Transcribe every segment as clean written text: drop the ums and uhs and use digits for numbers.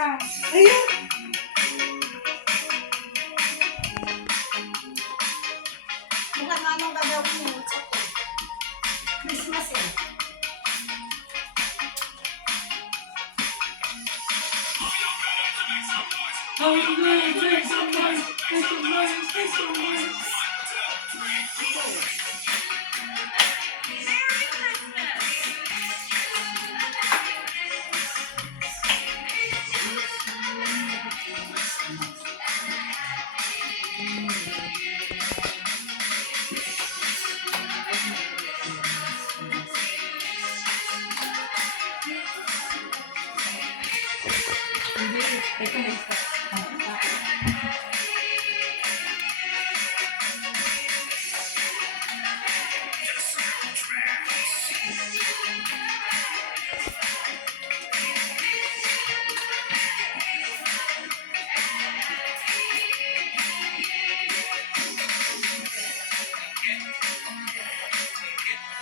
Ayun. Kung anong gagawin mo, Christmas eh. Make some noise, make some noise, make some noise.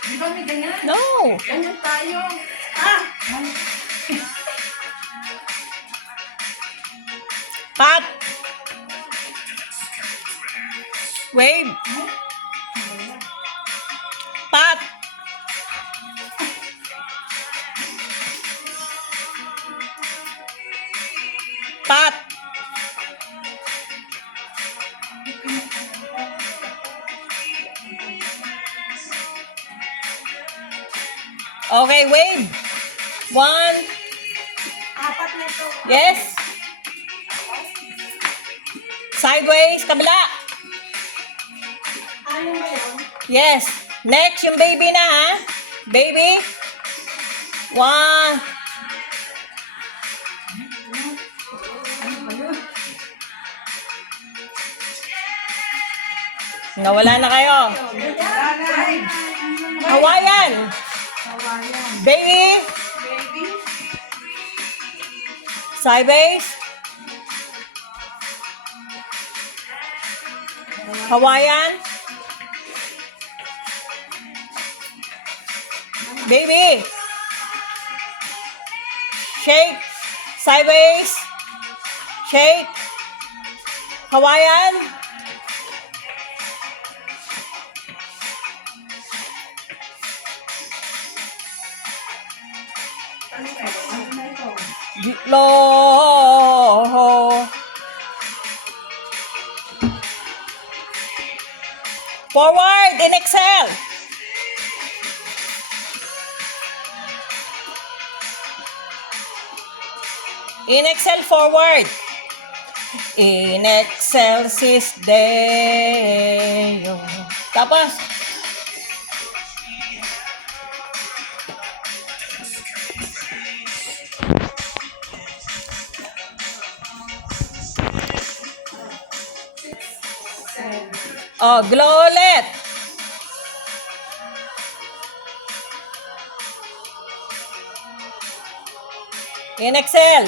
Di ba may ganyan? No! Ganyan tayo. Pat! Wave! Pat! Pat! Okay, wave! 1. Apat na ito. Yes! Sideways, kabila! Ano ba yun? Yes! Next, yung baby na ha? Baby? 1. Nawala na kayo. Hawaiian. Baby. Sideways. Hawaiian. Baby. Shake. Sideways. Shake. Hawaiian. Low. Forward and exhale. In exhale forward. In excelsis Deo. Tapos. Oh, glow ulit. In exhale.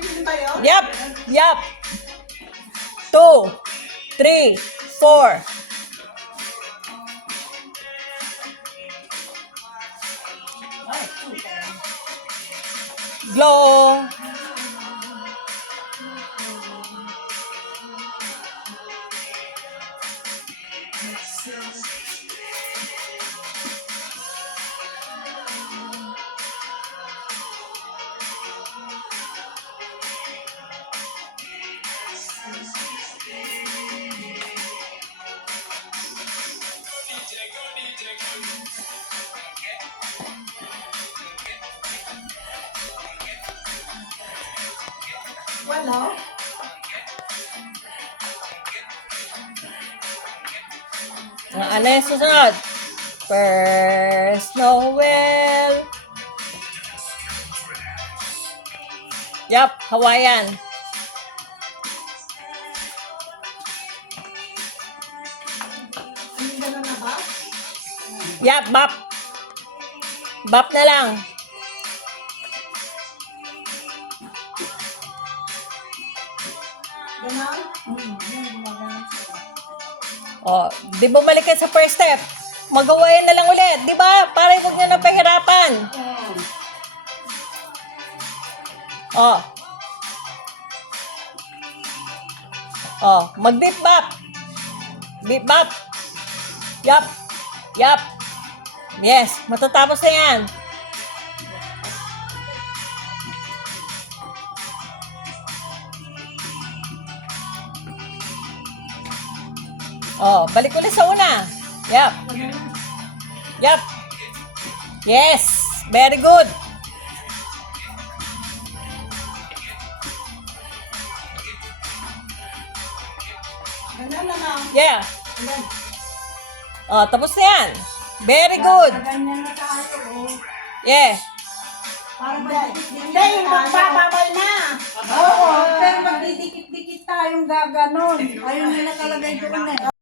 Ayun ba yun? Yup. Yup. 2, 3, 4. Glow. Wala. Ano yung susunod? First Noel. Yup, Hawaiian. Ano gano'n na ba? Yup, bap. Bap na lang. Oh, di bumalik ka sa first step. Magawain na lang ulit, di ba? Para huwag nyo na pahirapan. Oh. Oh, mag-beep bop. Beep bop. Yup. Yup. Yes, matatapos na yan. Oh, balik ulit sa una. Yup. Yup. Yes, very good. Ganyan na lang. Yeah. Ganyan. Oh, tapos na yan. Very good. Ganyan na tayo. Oh. Yeah. Parang magdidikit-dikit tayo. Hindi, magbababal na. Oo, pero magdidikit-dikit tayong gaganon. Ayun nila kalagay doon eh.